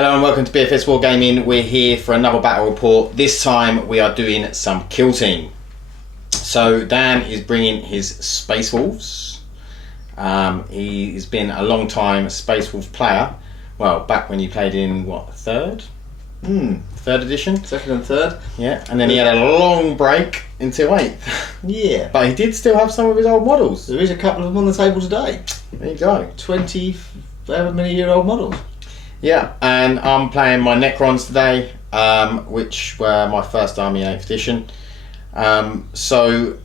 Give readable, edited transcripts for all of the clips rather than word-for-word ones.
Hello and welcome to BFS Wargaming. We're here for another battle report. This time we are doing some kill team. So Dan is bringing his Space Wolves. He's been a long time Space Wolf player. Well, back when you played in what, third edition? Second and third. Yeah, and then he had a long break into 8th. Yeah. But he did still have some of his old models. There is a couple of them on the table today. There you go. 20 however many year old models. Yeah, and I'm playing my Necrons today, which were my first army 8th edition. So,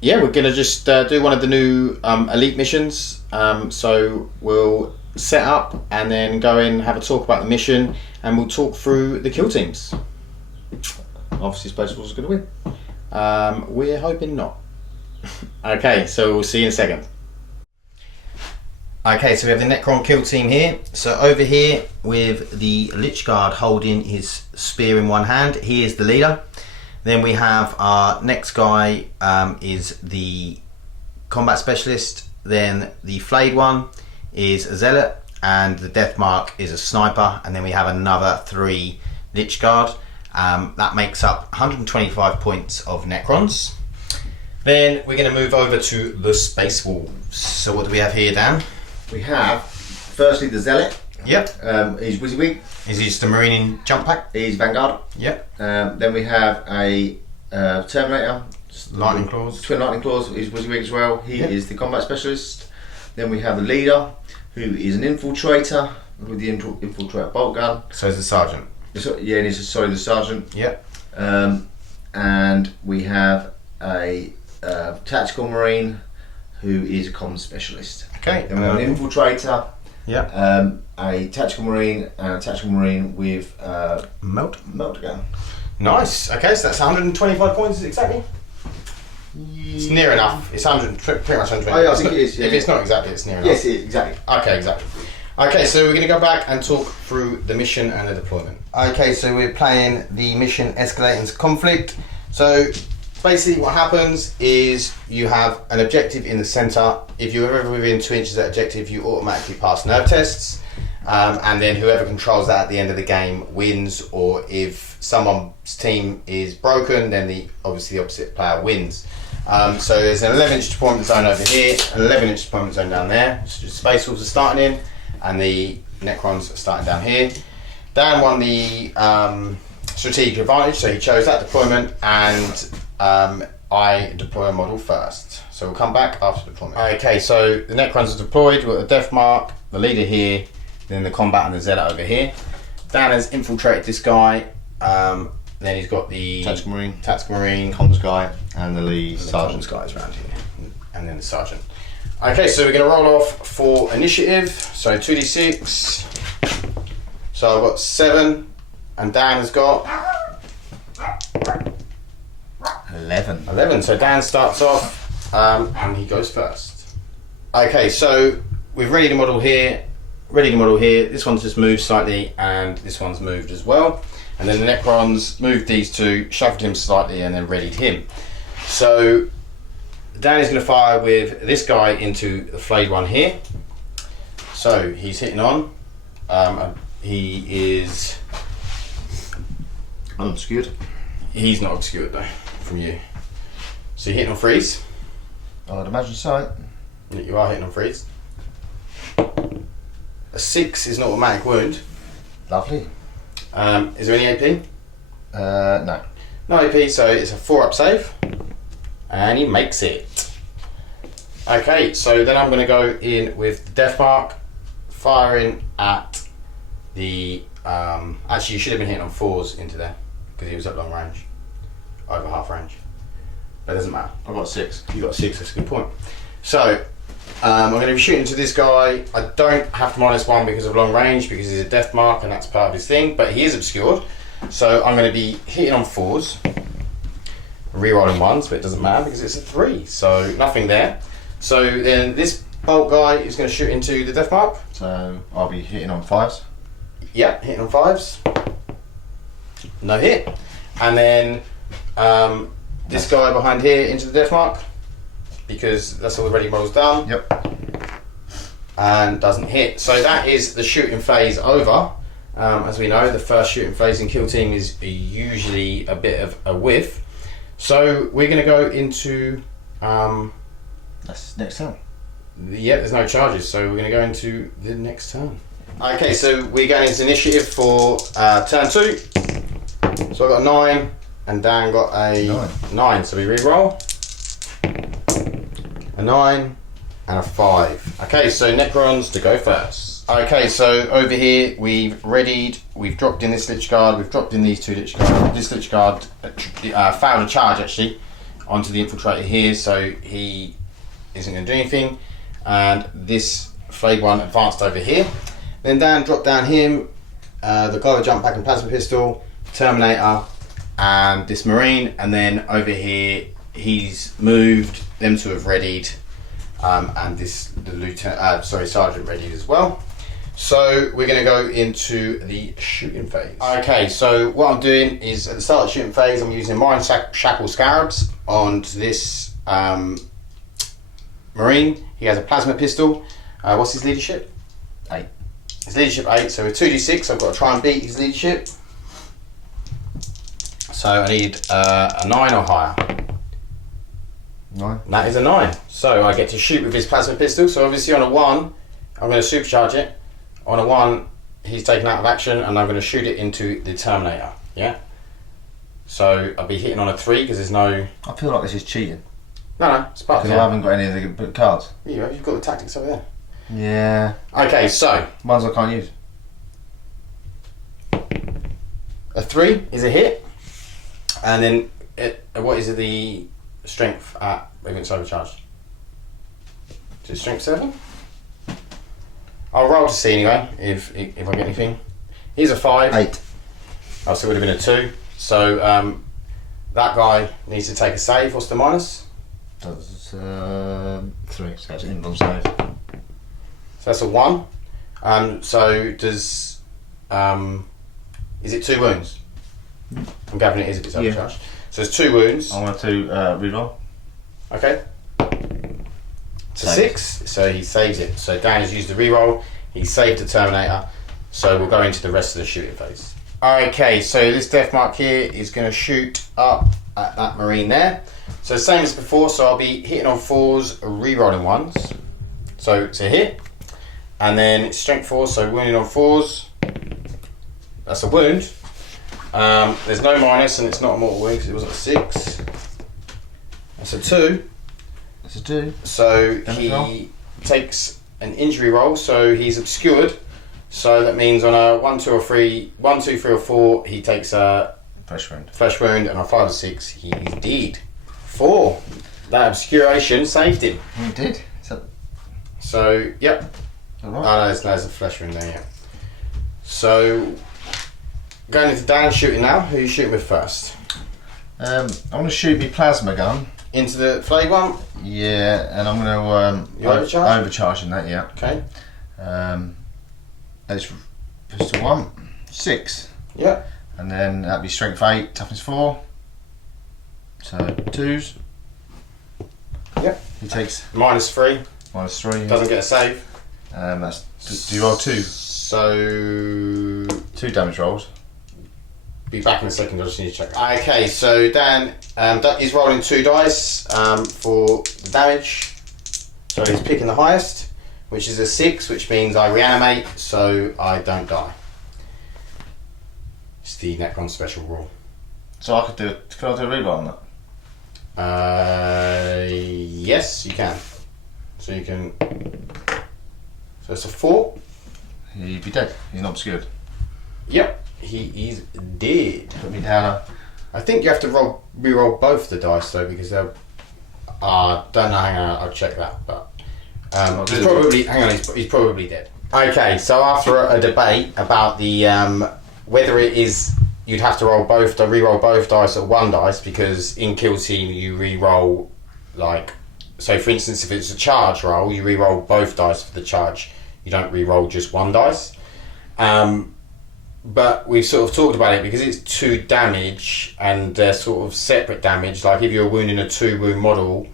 yeah, we're going to just do one of the new elite missions. So we'll set up and then go in, have a talk about the mission, and we'll talk through the kill teams. Obviously Space Wolves are going to win. We're hoping not. Okay, so we'll see you in a second. Okay, so we have the Necron kill team here. So over here with the Lich Guard holding his spear in one hand, he is the leader. Then we have our next guy is the combat specialist. Then the flayed one is a zealot, and the death mark is a sniper. And then we have another 3 Lich Guard. That makes up 125 points of Necrons. Then we're going to move over to the Space Wolves. So what do we have here, Dan? We have, firstly, the Zealot. Yep. He's Wyzywig. Is he just a marine in jump pack? He's Vanguard. Yep. Then we have a Terminator. Lightning Claws. Twin Lightning Claws. He's Wyzywig as well. He is the combat specialist. Then we have the leader, who is an infiltrator with the infiltrator bolt gun. So is the sergeant. Yeah, and he's the sergeant. Yep. And we have a tactical marine, who is a comms specialist. Okay. Then we have an infiltrator. Yep. A tactical marine and a tactical marine with melter gun. Nice. Okay, so that's 125 points exactly. It's near enough. It's pretty much 120. Oh, yeah, I think it is. Yeah. If it's not exactly, it's near enough. Yes, exactly. Okay, exactly. Okay, so we're going to go back and talk through the mission and the deployment. Okay, so we're playing the mission escalating to conflict. So basically what happens is you have an objective in the centre. If you're ever within 2 inches of that objective, you automatically pass nerve tests. And then whoever controls that at the end of the game wins, or if someone's team is broken, then obviously the opposite player wins. So there's an 11-inch deployment zone over here, an 11-inch deployment zone down there. So Space Wolves are starting in, and the Necrons are starting down here. Dan won the strategic advantage, so he chose that deployment, and I deploy a model first. So we'll come back after deployment. Okay, so the Necrons are deployed. We've got the death mark, the leader here, then the combat and the zealot over here. Dan has infiltrated this guy. Then he's got the tactical marine, comms guy, and the lead sergeant guys around here, and then the sergeant. Okay, so we're going to roll off for initiative. So 2d6. So I've got 7, and Dan has got 11. 11. So Dan starts off, and he goes first. Okay, so we've ready the model here. This one's just moved slightly, and this one's moved as well. And then the Necrons moved these two, shuffled him slightly, and then readied him. So Dan is going to fire with this guy into the flayed one here. So he's hitting on. He is unobscured. He's not obscured though from you. So you're hitting on freeze. I'd imagine so. You are hitting on freeze. A 6 is an automatic wound. Lovely. Is there any AP? No. No AP, so it's a 4-up save. And he makes it. Okay, so then I'm going to go in with the death mark, firing at the... actually, you should have been hitting on 4s into there, because he was at long range. Over half range. But it doesn't matter. I've got 6. You got 6, that's a good point. So, I'm going to be shooting to this guy. I don't have to -1 because of long range, because he's a death mark and that's part of his thing, but he is obscured. So I'm going to be hitting on 4s, re-rolling 1s, but it doesn't matter because it's a 3, so nothing there. So then this bolt guy is going to shoot into the death mark. So I'll be hitting on 5s. Yep, hitting on 5s. No hit. And then this guy behind here into the death mark, because that's all the ready models done. Yep. And doesn't hit. So that is the shooting phase over. As we know, the first shooting phase in Kill Team is usually a bit of a whiff. So we're going to go into... That's next turn. Yeah, there's no charges, so we're going to go into the next turn. Okay, so we're going into initiative for turn 2. So I got a 9, and Dan got a 9. So we re-roll. A 9 and a 5. Okay, so Necrons to go first. Okay, so over here we've readied, we've dropped in this Lich Guard, we've dropped in these 2 Lich Guard. This Lich Guard failed a charge actually onto the Infiltrator here, so he isn't going to do anything. And this Flayed one advanced over here. Then Dan dropped down him, the guy with jump pack and plasma pistol, Terminator, and this Marine. And then over here he's moved, them 2 have readied, and the Sergeant readied as well. So we're going to go into the shooting phase. Okay, so what I'm doing is at the start of the shooting phase, I'm using Mind Shackle Scarabs onto this Marine. He has a plasma pistol. What's his leadership? 8. His leadership 8. So with 2d6, I've got to try and beat his leadership. So I need a 9 or higher. 9. That is a 9. So I get to shoot with his plasma pistol. So obviously on a 1, I'm going to supercharge it. On a 1, he's taken out of action, and I'm going to shoot it into the Terminator. Yeah. So I'll be hitting on a 3 because there's no. I feel like this is cheating. No, it's part of Because I haven't got any of the cards. Yeah, you've got the tactics over there. Yeah. Okay, so Ones I can't use. a 3 is a hit, and then what is the strength at when it's overcharged? Is it strength 7? I'll roll to see anyway if I get anything. Here's a 5. 8. Oh, so it would have been a 2. So that guy needs to take a save. What's the minus? That's 3. So that's an invuln save. So that's a 1. So does is it 2 wounds? I'm gathering it is if it's overcharged. So there's 2 wounds. I want to reroll. Okay. To 6, so he saves it. So Dan has used the reroll, he saved the Terminator, so we'll go into the rest of the shooting phase. Okay, so this death mark here is going to shoot up at that Marine there. So same as before, so I'll be hitting on 4s, re-rolling 1s. So it's a hit, and then it's strength 4, so wounding on 4s. That's a wound. There's no minus, and it's not a mortal wound because it wasn't a 6. That's a 2. It's a 2. So he takes an injury roll, so he's obscured. So that means on a 1, 2 or 3, 1, 2, 3 or 4, he takes a flesh wound, and on 5 or 6, he is dead. 4. That obscuration saved him. He did. So yep. All right. Oh no, there's a flesh wound there. Yeah. So going into Dan shooting now. Who are you shooting with first? I want to shoot my plasma gun. Into the flag one? Yeah, and I'm going to overcharging that. Yeah. Okay. That's pistol 1, 6. Yeah. And then that'd be strength 8, toughness 4. So 2s. Yep. He takes -3. -3. Doesn't get a save. That's do you roll 2? So 2 damage rolls. Be back in a second. I just need to check. Okay, so Dan is rolling 2 dice for the damage. So he's picking the highest, which is a 6, which means I reanimate, so I don't die. It's the Necron special rule. So I could do it. Can I do a reroll on that? Yes, you can. So you can. So it's a 4. He'd be dead. He's not obscured. Yep, he is dead. Put me down. I think you have to re-roll both the dice though, because they're. Don't know. Hang on, I'll check that. But he's probably. Hang on, he's probably dead. Okay, so after a debate about the whether it is you'd have to re-roll both dice or 1 dice, because in Kill Team you re-roll like. So for instance, if it's a charge roll, you re-roll both dice for the charge. You don't re-roll just 1 dice. But we've sort of talked about it because it's 2 damage and they're sort of separate damage. Like if you're wounding a 2 wound model,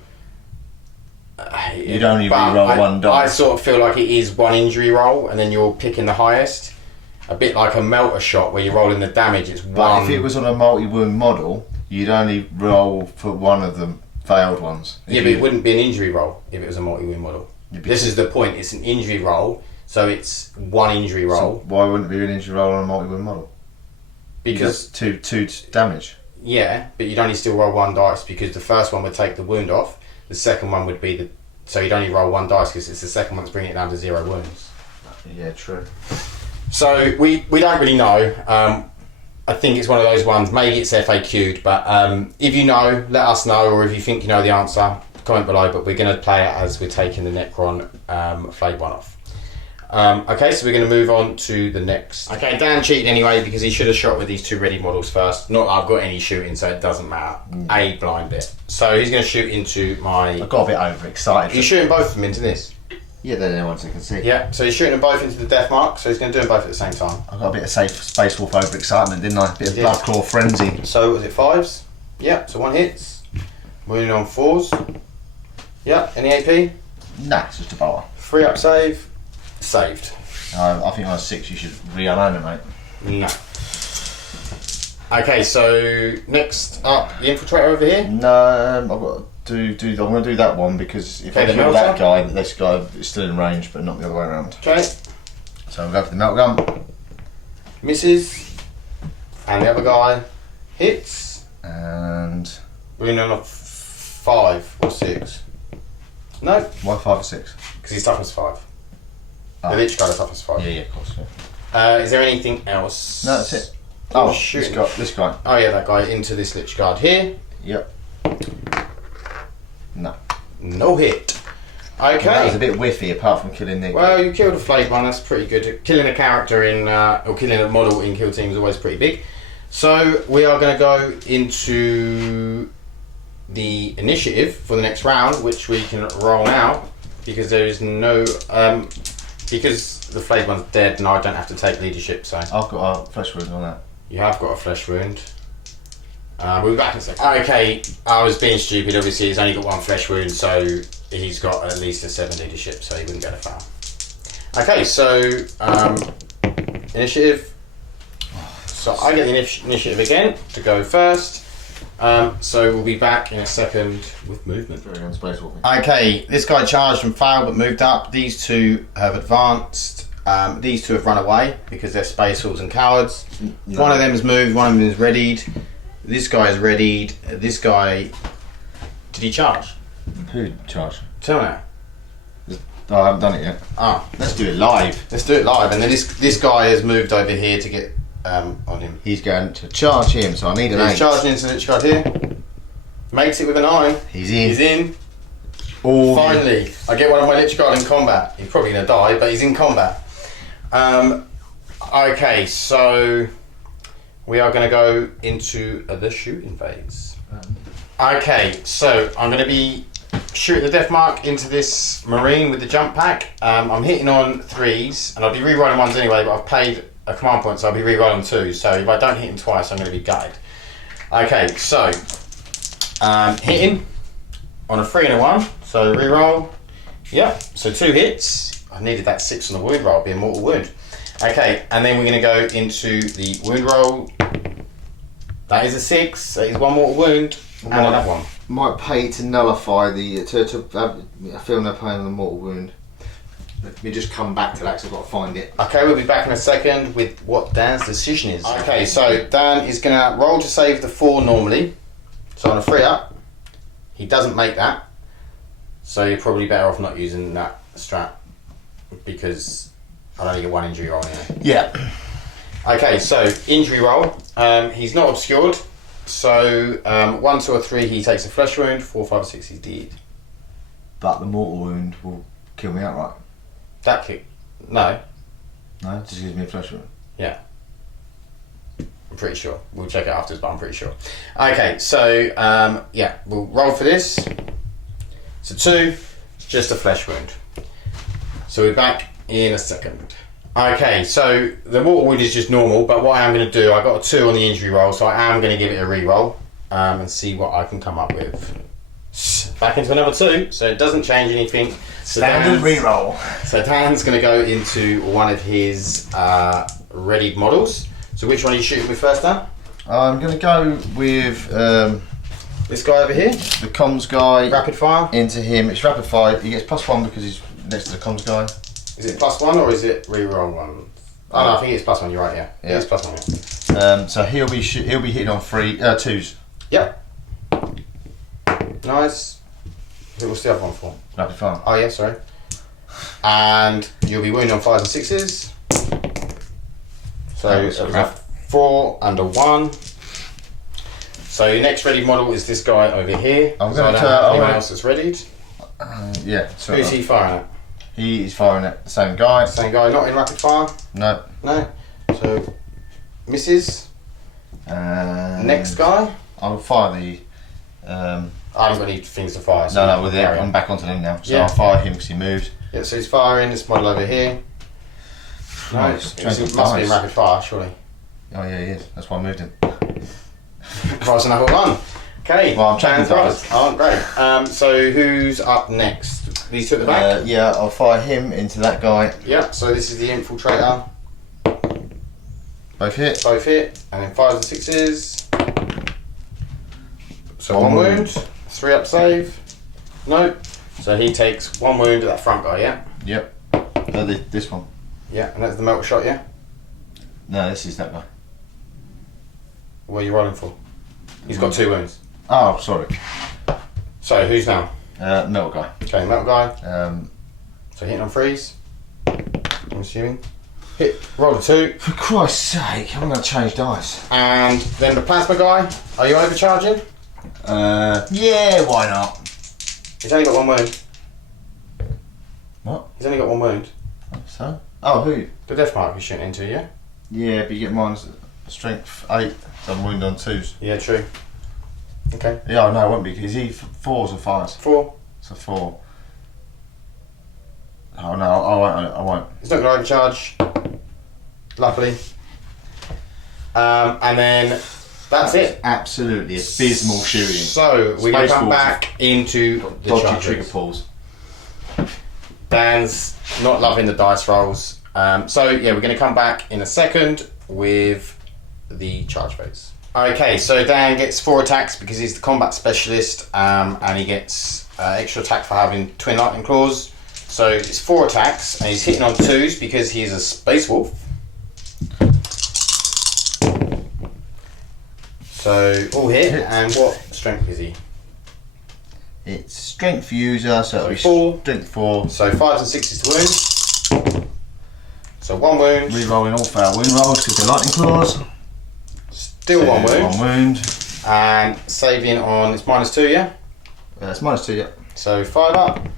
you'd only re-roll 1 die. I sort of feel like it is 1 injury roll and then you're picking the highest. a bit like a melter shot where you're rolling the damage. It's But one. if it was on a multi-wound model, you'd only roll for one of the failed ones. Yeah, but it wouldn't be an injury roll if it was a multi-wound model. This is the point. It's an injury roll, so it's one injury roll. So why wouldn't it be an injury roll on a multi-wound model? Because two damage. yeah, but you'd only still roll one dice because the first one would take the wound off. The second one would be so you'd only roll one dice because it's the second one that's bringing it down to 0 wounds. Yeah, true. So we don't really know. I think it's one of those ones. Maybe it's FAQ'd, but if you know, let us know, or if you think you know the answer, comment below. But we're going to play it as we're taking the Necron flayed one off. Okay, so we're going to move on to the next. Okay, Dan cheated anyway because he should have shot with these 2 ready models first. Not that I've got any shooting, so it doesn't matter. A blind bit. So he's going to shoot into my. I got a bit overexcited. He's shooting both of them into this. Yeah, they're the ones I can see. Yeah, so he's shooting them both into the death mark, so he's going to do them both at the same time. I got a bit of safe Space Wolf overexcitement, didn't I? A bit of blood claw frenzy. So was it 5s? Yeah, so 1 hits. Moving on 4s. Yeah, any AP? Nah, it's just a bowler. 3 up save. Saved. I think on a 6 you should re-unload it, mate. No. Okay, so next up, the infiltrator over here. No, I've got to do. I'm going to do that one because if I kill that guy, this guy is still in range, but not the other way around. Okay. So I'll go for the melt gun. Misses. And the other guy hits. And We're in on a 5 or 6. No, why 5 or 6? because he's toughness 5. Oh. The Lich guy is toughness 5. Yeah, of course. Yeah. Is there anything else? No, that's it. Oh, this guy. Oh yeah, that guy into this Lich Guard here. Yep. No. No hit. Okay. That was a bit whiffy, apart from killing Nick. Well, you killed a flayed one, that's pretty good. Killing a character or killing a model in kill team is always pretty big. So we are going to go into the initiative for the next round, which we can roll now, because there is no... because the flayed one's dead and I don't have to take leadership, so... I've got a flesh wound on that. You have got a flesh wound. We'll be back in a second. Okay, I was being stupid, obviously he's only got 1 flesh wound, so he's got at least a 7 leadership, so he wouldn't get a foul. Okay, so initiative. So I get the initiative again to go first. So we'll be back in a second with movement. Very on Space Wolf. Okay, this guy charged and failed but moved up. These 2 have advanced. These 2 have run away because they're space wolves and cowards. No. One of them has moved, one of them is readied. This guy is readied. This guy... Did he charge? Who charge? Tell me now. No, I haven't done it yet. Ah, Let's do it live. let's do it live. And then this guy has moved over here to get on him. He's going to charge him, so I need an 8. He's charging into the Lich Guard here. Makes it with a 9. He's in. He's in. All Finally, I get one of my Lich Guard in combat. He's probably going to die, but he's in combat. Okay, so we are going to go into the shooting phase. Okay, so I'm going to be shooting the death mark into this Marine with the jump pack. I'm hitting on 3s, and I'll be re-rolling 1s anyway, but I've paid a command point, so I'll be re-rolling 2s. So if I don't hit him twice, I'm going to be gutted. Okay, so hitting on a 3 and a 1, so re-roll. Yep, so 2 hits. I needed that 6 on the wound roll, be a mortal wound. Okay, and then we're going to go into the wound roll. That is a 6, that is 1 mortal wound, and another 1. might pay to nullify the I feel no pain on the mortal wound. Let me just come back to that because I've got to find it. Okay, we'll be back in a second with what Dan's decision is. Okay, so Dan is going to roll to save the 4 normally. So on a 3 up, he doesn't make that. So you're probably better off not using that strat because I'll only get 1 injury roll here. Yeah. Okay, so injury roll. He's not obscured. So 1, 2 or 3 he takes a flesh wound, 4, 5, 6 he's dead. But the mortal wound will kill me outright. That kick? No. No, it just gives me a flesh wound. Yeah. I'm pretty sure. We'll check it afterwards, but I'm pretty sure. Okay, so yeah, we'll roll for this. So 2, just a flesh wound. So we're back in a second. Okay, so the mortal wound is just normal, but what I am going to do, I got a 2 on the injury roll, so I am going to give it a re-roll and see what I can come up with. Back into another 2, so it doesn't change anything. Standard re-roll. So Dan's going to go into one of his readied models. So which one are you shooting with first, Dan? I'm going to go with This guy over here? the comms guy. Rapid fire? Into him. It's rapid fire. He gets +1 because he's next to the comms guy. Is it +1 or is it reroll 1? Oh no, I think it's +1, you're right, yeah. Yeah. It is +1, yeah. So he'll be hitting on 2s. Yep. Nice. What's the other one for? Rapid fire. Oh yeah, sorry. And you'll be wounded on 5s and 6s. So That's we have 4 under 1. So your next ready model is this guy over here. I'm So I going don't to have anyone else that's readied. Yeah. So Who's he firing at? He is firing at the same guy. Same guy, not in rapid fire? No. No. So misses. Next guy. I'll fire the. I haven't got any things to fire. So No, with it. I'm back onto him now. So Yeah. I'll fire him because he moved. Yeah, so he's firing this model over here. Nice. Change It the must be in dice. rapid fire, surely. Oh yeah, he is. That's why I moved him. Price another one. Okay. Well, I'm checking Dan's the right. dice. Oh, great. So who's up next? These two at the back? Yeah, I'll fire him into that guy. Yeah, so this is the infiltrator. Both hit. Both hit. And then 5s and 6s. So one wound. 3 up save. Nope. So he takes 1 wound at that front guy, yeah? Yep. This one. Yeah, and that's the melt shot, yeah? No, this is that guy. What are you rolling for? He's got 2 wounds. Oh, sorry. So who's now? Metal guy. Okay, melt guy. Um, So hitting on 3s. I'm assuming. Hit, roll a 2. for Christ's sake, I'm going to change dice. And then the plasma guy. Are you overcharging? Yeah, why not? He's only got 1 wound. What? He's only got 1 wound. So? Oh, who? The death mark he's shooting into, yeah? Yeah, but you get minus strength 8. So I'm wounded on 2s. Yeah, true. Okay. Yeah, no, it won't be. Is he 4s or 5s? 4. So 4. Oh no, I won't. He's not going to overcharge. Luckily. And then that's it. Absolutely abysmal shooting. So we're going to Space come Force back into the Dodgy charges. trigger pulls. Dan's not loving the dice rolls. So yeah, we're going to come back in a second with the charge phase. Okay, so Dan gets 4 attacks because he's the combat specialist, and he gets extra attack for having twin lightning claws. So it's 4 attacks, and he's hitting on 2s because he's a space wolf. So all hit, and what strength is he? It's strength user, so it'll be 4. strength 4. So 5s and 6s to wound. So 1 wound. Re-rolling all fail wound rolls because they're lightning claws. Still 1 wound. 1 wound. And saving on, it's -2, yeah? It's -2, yeah. So 5 up.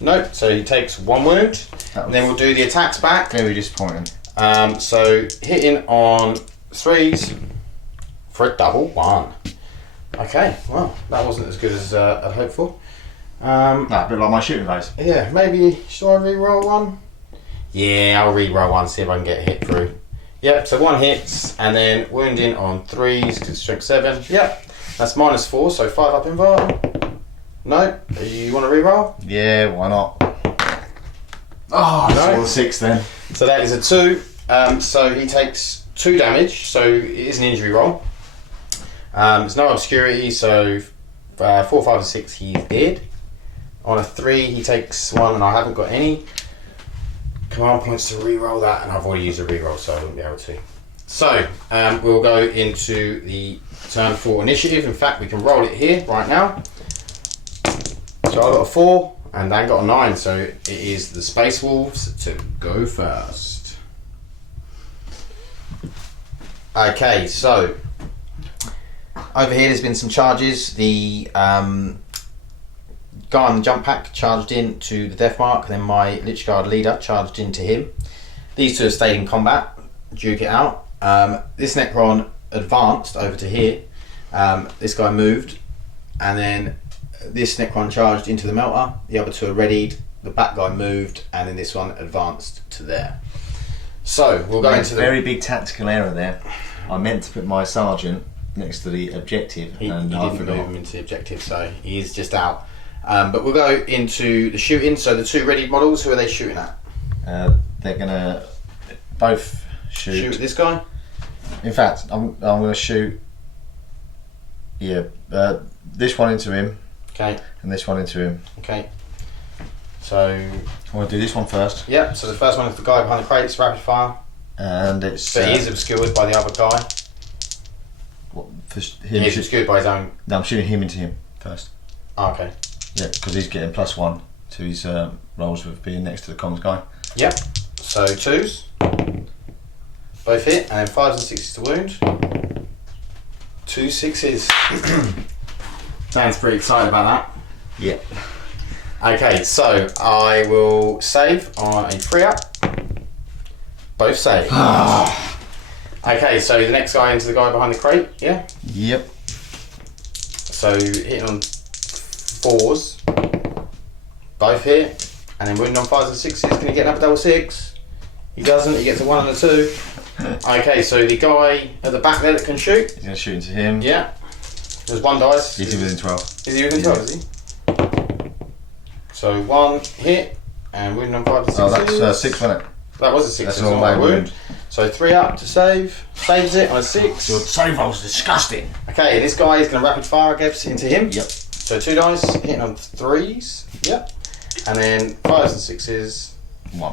Nope, so he takes 1 wound. That was Then we'll do the attacks back. very disappointing. So hitting on 3s for a double 1. Okay, well, that wasn't as good as I'd hoped for. No, a bit like my shooting phase. Yeah, maybe, should I re-roll 1? Yeah, I'll re-roll 1, see if I can get a hit through. Yep, so 1 hits, and then wounding on 3s, because it's strength 7. Yep, that's -4, so 5 up in var. No, you want to re-roll? Yeah, why not? Oh, No. no. 6 then. So that is a 2. So he takes 2 damage, so it is an injury roll. There's no obscurity, so 4, 5 and 6 he's dead. On a 3 he takes 1 and I haven't got any command points to re-roll that, and I've already used a re-roll, so I wouldn't be able to. So we'll go into the turn 4 initiative. In fact, we can roll it here right now. So I got a 4 and Dan got a 9, so it is the Space Wolves to go first. Okay, so over here there's been some charges. The guy on the jump pack charged in to the death mark, then my Lich Guard leader charged into him. These two have stayed in combat, duke it out. This Necron advanced over to here. This guy moved, and then this Necron charged into the melter. The other two are readied. The back guy moved, and then this one advanced to there. So we'll go into the very big tactical error there. I meant to put my sergeant next to the objective, He and I didn't forgot. move him into the objective, so he is just out. But we'll go into the shooting. So the 2 ready models, who are they shooting at? They're gonna both shoot this guy. In fact, I'm going to shoot. Yeah, this one into him. Okay. And this one into him. Okay. So I want to do this one first. Yep. So the first one is the guy behind the crates, rapid fire. And it's. But he is obscured by the other guy. What, for him? He's obscured by his own. No, I'm shooting him into him first. Oh, okay. Yeah, because he's getting +1 to his rolls with being next to the comms guy. Yep. So 2s. Both hit, and then 5s and 6s to wound. 2 6s. Sounds pretty excited about that. Yeah. Okay, so I will save on a 3-up. Both save. Okay, so the next guy into the guy behind the crate, yeah? Yep. So hitting on 4s. Both hit. And then wounding on 5s and 6s. Can he get another double 6? He doesn't, he gets a 1 and a 2. Okay, so the guy at the back there that can shoot. He's going to shoot into him. Yeah. There's 1 dice. He's within 12. Is he within 12, is he? So 1 hit, and wounding on 5 and 6. Oh, that's 6, wasn't it? That was a 6. That's all my wound. So 3 up to save. Saves it on a 6. Your save roll's disgusting. Okay, this guy is going to rapid fire, I guess, into him. Yep. So 2 dice, hitting on 3s. Yep. And then 5s and 6s. 1.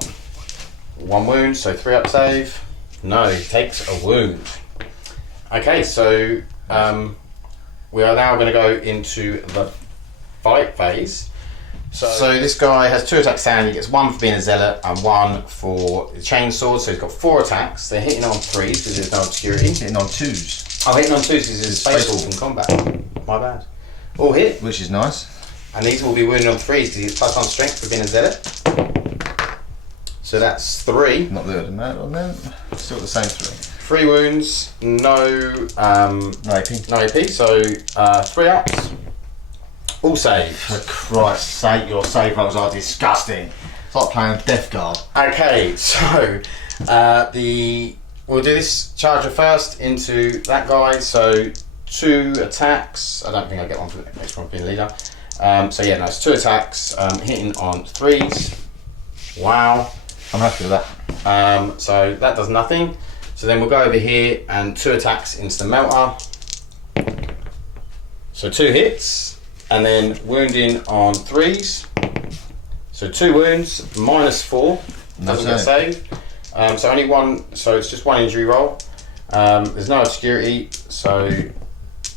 1 wound, so 3 up save. No, he takes a wound. Okay, so we are now going to go into the fight phase. So this guy has 2 attacks down. He gets 1 for being a zealot and 1 for the chainsword. So he's got 4 attacks. They're hitting on 3s because there's no obscurity. Hitting on 2s. Oh, hitting on 2s because it's space wolf in combat. My bad. All hit. Which is nice. And these will be wounded on 3s because he's +1 strength for being a zealot. So that's 3. Not the other that on there. Still the same 3. 3 wounds, no AP. No AP, so 3 ups. All save. For Christ's sake, your save rolls are disgusting. It's like playing Death Guard. Okay, so we'll do this charger first into that guy. So 2 attacks. I don't think I get one for the next one being leader. So yeah, no, it's 2 attacks, hitting on 3s. Wow. I'm happy with that. So that does nothing. So then we'll go over here and 2 attacks into the melter. So 2 hits, and then wounding on 3s. So 2 wounds, -4. Doesn't get saved. So only 1. So it's just 1 injury roll. There's no obscurity. So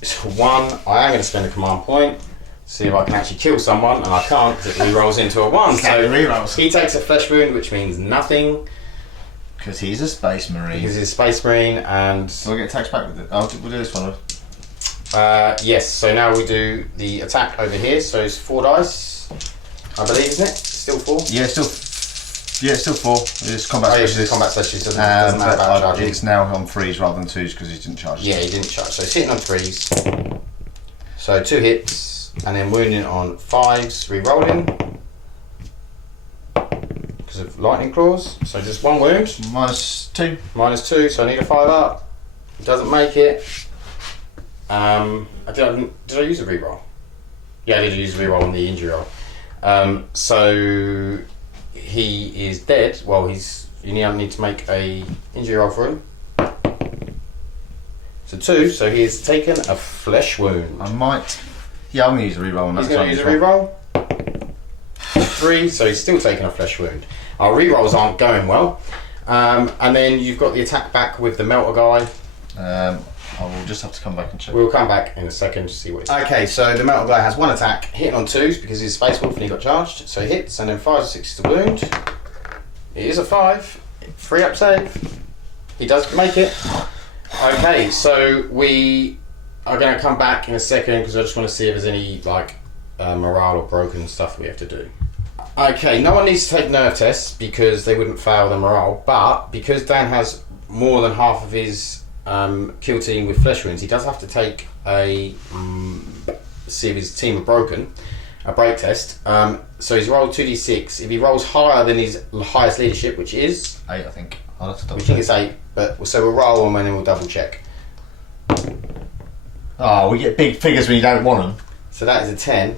it's 1. I am going to spend a command point. See if I can actually kill someone, and I can't because it re-rolls into a 1. So re-rolls. He takes a flesh wound, which means nothing. Because he's a space marine. He's a space marine, and So we'll get attacks back with it. We'll do this one. yes. So now we do the attack over here. So it's 4 dice, I believe, isn't it? Still 4. Yeah, still 4. It's combat specialist. It's combat specialist. Doesn't matter about charging. It's now on 3s rather than 2s because he didn't charge. Yeah, he didn't charge. So it's hitting on 3s. So 2 hits, and then wounding on 5s, re-rolling. Of lightning claws, so just 1 wound. -2. -2, so I need a 5 up. It doesn't make it. Did I use a reroll? Yeah, I did use a reroll on the injury roll. So he is dead. Well, you need to make a injury roll for him. So 2, so he has taken a flesh wound. I might. Yeah, I'm going to use a reroll on that. He's going to use a reroll. 3, so he's still taking a flesh wound. Our rerolls aren't going well. And then you've got the attack back with the melter guy. I will just have to come back and check. We'll come back in a second to see what it's. Okay, so the melter guy has 1 attack, hitting on 2s because he's Space Wolf and he got charged. So he hits, and then 5 or 6 to wound. It is a 5. 3 up save. He does make it. Okay, so we are going to come back in a second because I just want to see if there's any morale or broken stuff we have to do. Okay, no one needs to take nerve tests because they wouldn't fail the morale, but because Dan has more than half of his kill team with flesh wounds, he does have to take a see if his team are broken, a break test. So he's rolled 2d6. If he rolls higher than his highest leadership, which is 8, I think. I'll have to double we think it's 8, but so we'll roll them and then we'll double check. Oh, we get big figures when you don't want them. So that is a 10.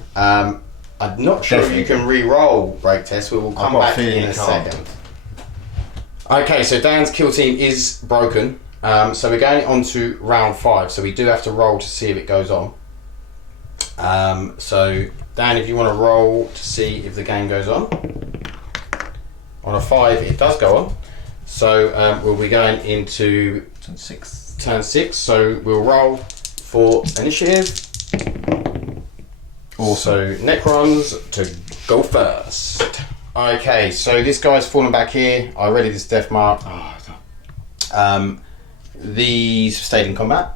I'm not sure Definitely. if you can re-roll break tests. We will come back in a second. Okay, so Dan's kill team is broken. So we're going on to round 5. So we do have to roll to see if it goes on. So Dan, if you want to roll to see if the game goes on. On a 5, it does go on. So we'll be going into Turn 6. turn 6. So we'll roll for initiative. Also, Necrons to go first. Okay, so this guy's fallen back here. I ready this death mark. These stayed in combat.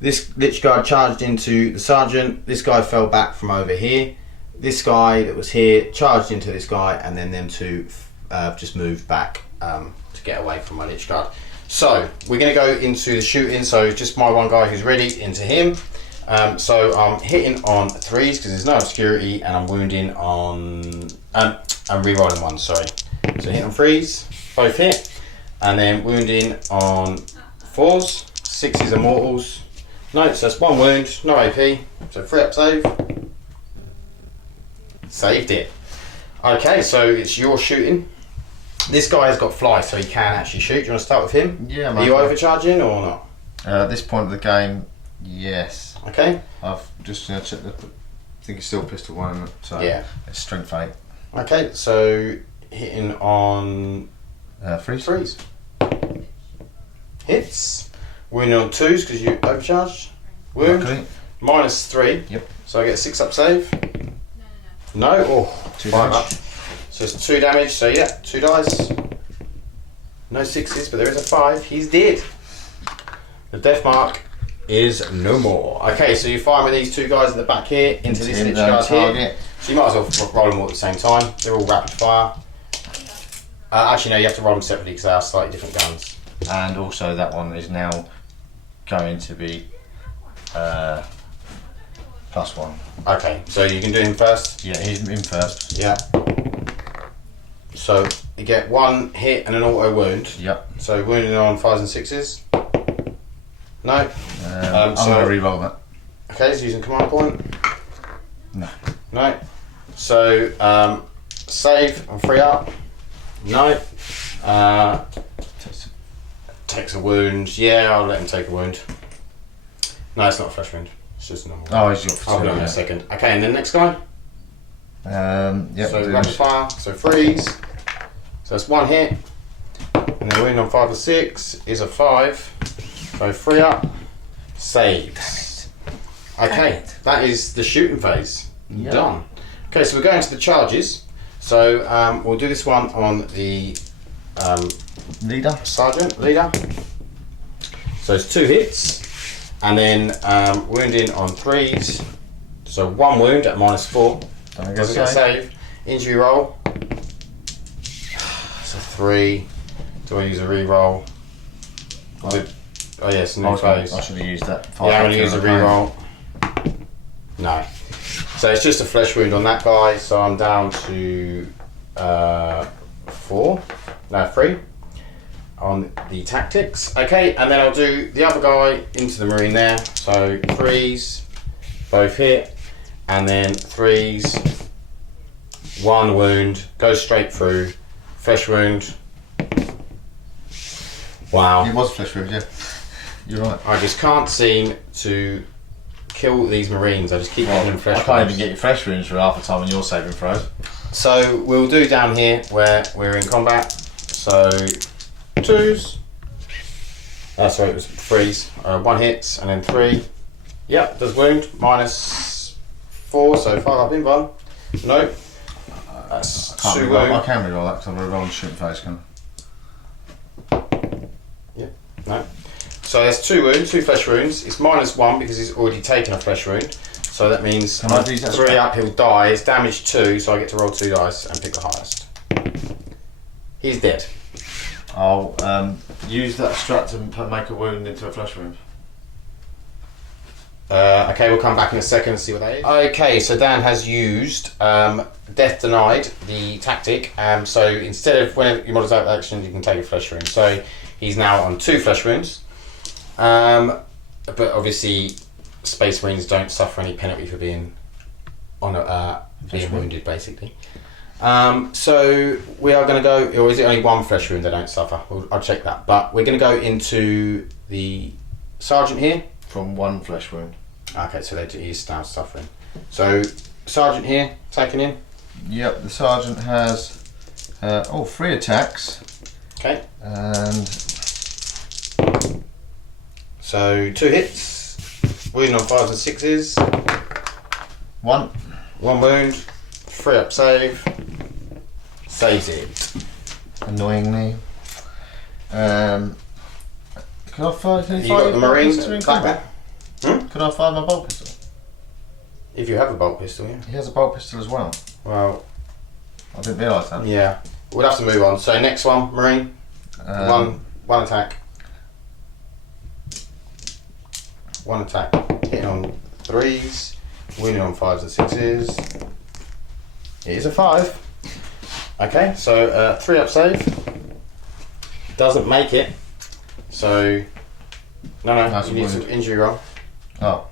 This Lich Guard charged into the Sergeant. This guy fell back from over here. This guy that was here charged into this guy, and then them two just moved back to get away from my Lich Guard. So we're going to go into the shooting. So just my one guy who's ready into him. So I'm hitting on 3s because there's no obscurity, and I'm wounding on. I'm re-rolling 1. Sorry. So hitting on 3s, both hit, and then wounding on 4s. 6s are mortals. No, so that's 1 wound, no AP. So 3 up save. Saved it. Okay, so it's your shooting. This guy has got fly, so he can actually shoot. Do you want to start with him? Yeah, Are you overcharging or not? At this point of the game, yes. Okay. I've just checked I think it's still pistol 1, isn't it? So Yeah. it's strength 8. Okay, so hitting on 3s. Hits. Wounding on 2s because you overcharged. Wound. Luckily. -3. Yep. So I get a 6 up save. No? Oh, 2 5 damage. up. So it's 2 damage, so yeah, 2 dice. No 6s, but there is a 5. He's dead. The death mark is no more. Okay, so you're firing with these 2 guys at the back here into this Lich Guard here. So you might as well roll them all at the same time. They're all rapid fire. Actually, no, you have to roll them separately because they are slightly different guns. And also that one is now going to be +1. Okay, so you can do him first. Yeah, he's in first. Yeah. So you get 1 hit and an auto wound. Yep. So wounding on 5s and 6s. No. I'm so- going to re-roll that. Okay, so using command point. No. No. So save and 3 up. No. Takes a wound. Yeah, I'll let him take a wound. No, it's not a flesh wound. It's just normal. Oh, he's got I'll do it in a second. Okay, and then next guy. Yep. So rapid fire. So freeze. So that's 1 hit. And then wound on 5 or 6 is a 5. So 3 up. Saves. Okay, that is the shooting phase. Yep. Done. Okay, so we're going to the charges. So we'll do this one on the Leader. Sergeant, leader. So it's 2 hits. And then wounding on 3s. So 1 wound at -4. Don't Doesn't get a save. Injury roll. So 3. Do I use a re-roll? Oh yes, new phase. I should have used that. Yeah, I'm going to use a re-roll. No. So it's just a flesh wound on that guy. So I'm down to 3 on the tactics. Okay, and then I'll do the other guy into the marine there. So 3s, both hit, and then 3s, 1 wound, goes straight through, flesh wound. Wow. It was flesh wound, yeah. You're right. I just can't seem to kill these marines. I just keep getting them flesh I can't wounds. even get your flesh wounds for half the time when you're saving throws. So we'll do down here where we're in combat. So 2s. Sorry, it was 3s. 1 hits and then 3. Yep, does wound. -4, so 5 up in 1. Nope. That's 2 wound. I can re-roll that because I've re-rolled shooting phase. No. So that's 2 wounds, 2 flesh wounds. It's -1 because he's already taken a flesh wound. So that means Can I use that 3 scrap? up, he'll die. It's damage 2, so I get to roll 2 dice and pick the highest. He's dead. I'll use that strat to make a wound into a flesh wound. Okay, we'll come back in a second and see what that is. Okay, so Dan has used Death Denied, the tactic. So instead of whenever you model out action, you can take a flesh wound. So he's now on 2 flesh wounds. But obviously, Space Marines don't suffer any penalty for being on being wounded, basically. So we are going to go, or is it only one flesh wound they don't suffer? I'll check that. But we're going to go into the sergeant here. From one flesh wound. Okay, so he is now suffering. So sergeant here, taking in. Yep, the sergeant has 3 attacks. Okay. And so 2 hits, wound on 5s and 6s. 1 wound, 3 up save, saves it. Annoyingly. Could I fire? You got the Marine back there? Could I fire my bolt pistol? If you have a bolt pistol, yeah. He has a bolt pistol as well. Well, I didn't realise that. yeah. We'll have to move on. So next one, Marine. One attack. One attack. Hitting on 3s, wounding on 5s and 6s. It is a 5. Okay, so 3 up save. Doesn't make it. So no, That's you need some injury roll. Oh.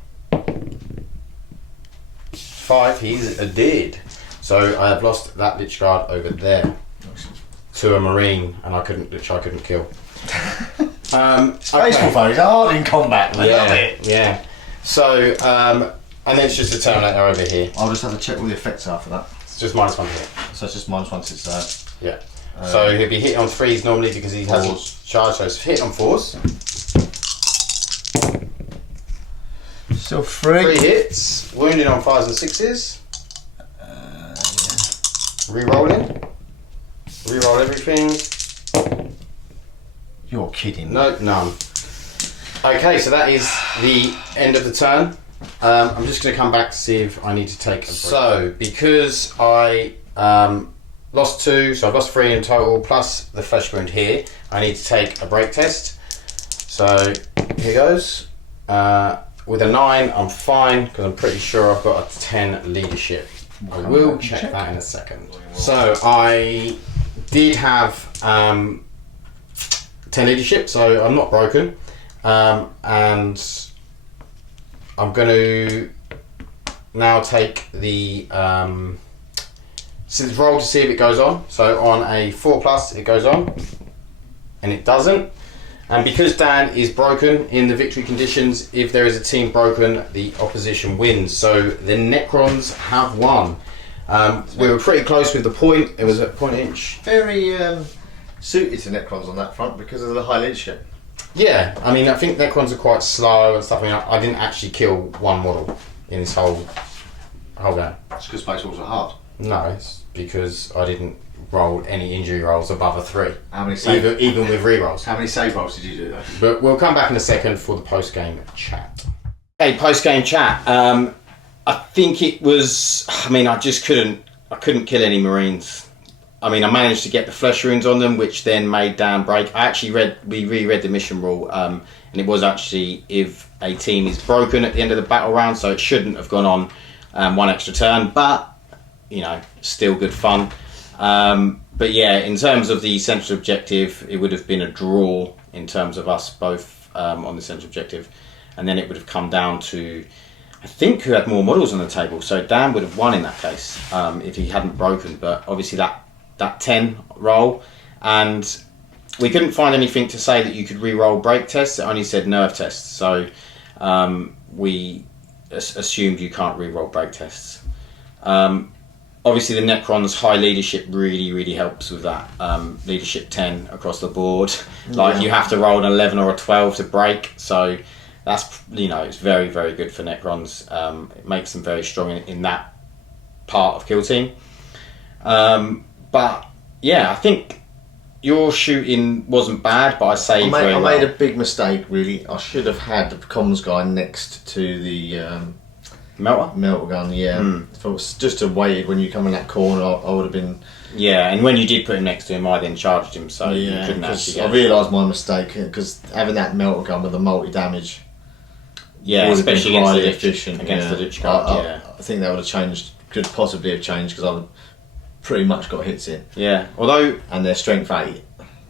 5, he's a dead. So I have lost that Lich Guard over there to a Marine, and which I couldn't kill. Baseball foes are hard in combat. I love it. Yeah. So and then it's just a Terminator over here. I'll just have to check what the effects are for that. It's just -1 here. So it's just -1 since there. Yeah. So he'll be hitting on 3s normally because he hasn't charged. So it's hitting on 4s. Still 3 hits, wounding on 5s and 6s. Re-rolling. Re-roll everything. You're kidding. No, none. Okay, so that is the end of the turn. I'm just going to come back to see if I need to take a break. So, because I lost 2, so I've lost 3 in total, plus the flesh wound here, I need to take a break test. So, here goes. With a 9, I'm fine, because I'm pretty sure I've got a 10 leadership. I will check that in a second. So, I did have 10 leadership, so I'm not broken. And I'm going to now take the roll to see if it goes on. So on a 4+, it goes on, and it doesn't. And because Dan is broken in the victory conditions, if there is a team broken, the opposition wins. So the Necrons have won. We were pretty close with the point. It was at point inch. Very suited to Necrons on that front because of the high leadership. Yeah, I mean, I think Necrons are quite slow and stuff. I mean, I didn't actually kill one model in this whole game. It's because Space Wolves are hard. No, it's because I didn't roll any injury rolls above a 3. How many even with re-rolls. How many save rolls did you do though? But we'll come back in a second for the post-game chat. Okay, post-game chat. I think it was. I mean, I couldn't kill any Marines. I mean, I managed to get the flesh wounds on them, which then made Dan break. We reread the mission rule, and it was actually if a team is broken at the end of the battle round, so it shouldn't have gone on 1 extra turn, but, you know, still good fun. But yeah, in terms of the central objective, it would have been a draw in terms of us both on the central objective, and then it would have come down to, I think, who had more models on the table. So Dan would have won in that case if he hadn't broken, but obviously that 10 roll, and we couldn't find anything to say that you could re-roll break tests. It only said nerve tests, so we assumed you can't re-roll break tests. Obviously the Necrons high leadership really helps with that. Leadership 10 across the board. Like you have to roll an 11 or a 12 to break, so that's, you know, it's very good for Necrons. It makes them very strong in that part of Kill Team. But yeah, I think your shooting wasn't bad, but I saved very well. I made a big mistake, really. I should have had the comms guy next to the melter gun. Yeah, if I was just waited when you come in that corner, I would have been. Yeah, and when you did put him next to him, I then charged him, so you couldn't actually get I realised my mistake because having that melter gun with the multi damage. Yeah, especially against the Lich Guard. I think that would have changed. Could possibly have changed because I would pretty much got hits in. Yeah, although and their strength 8.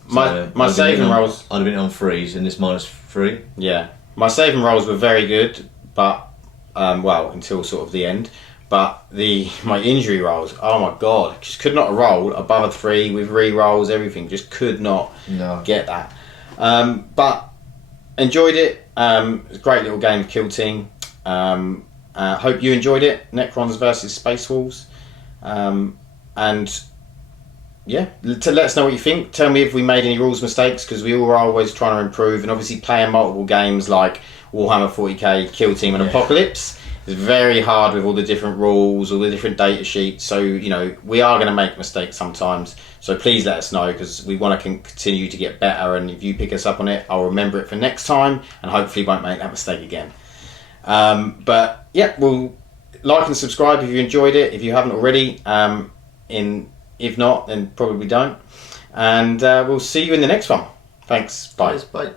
My saving rolls. I'd have been on 3s and this -3. Yeah, my saving rolls were very good, but well, until sort of the end. But my injury rolls, oh my god, just could not roll above a 3 with re-rolls, everything. Just could not get that. But enjoyed it. It was a great little game of Kill Team. Hope you enjoyed it. Necrons versus Space Wolves. And yeah, to let us know what you think. Tell me if we made any rules mistakes, because we all are always trying to improve. And obviously playing multiple games like Warhammer 40k, Kill Team and Apocalypse is very hard with all the different rules, all the different data sheets. So, you know, we are going to make mistakes sometimes. So please let us know, because we want to continue to get better. And if you pick us up on it, I'll remember it for next time and hopefully won't make that mistake again. But yeah, we'll like and subscribe if you enjoyed it, if you haven't already. If not, then probably don't. And we'll see you in the next one. Thanks. Bye. Bye.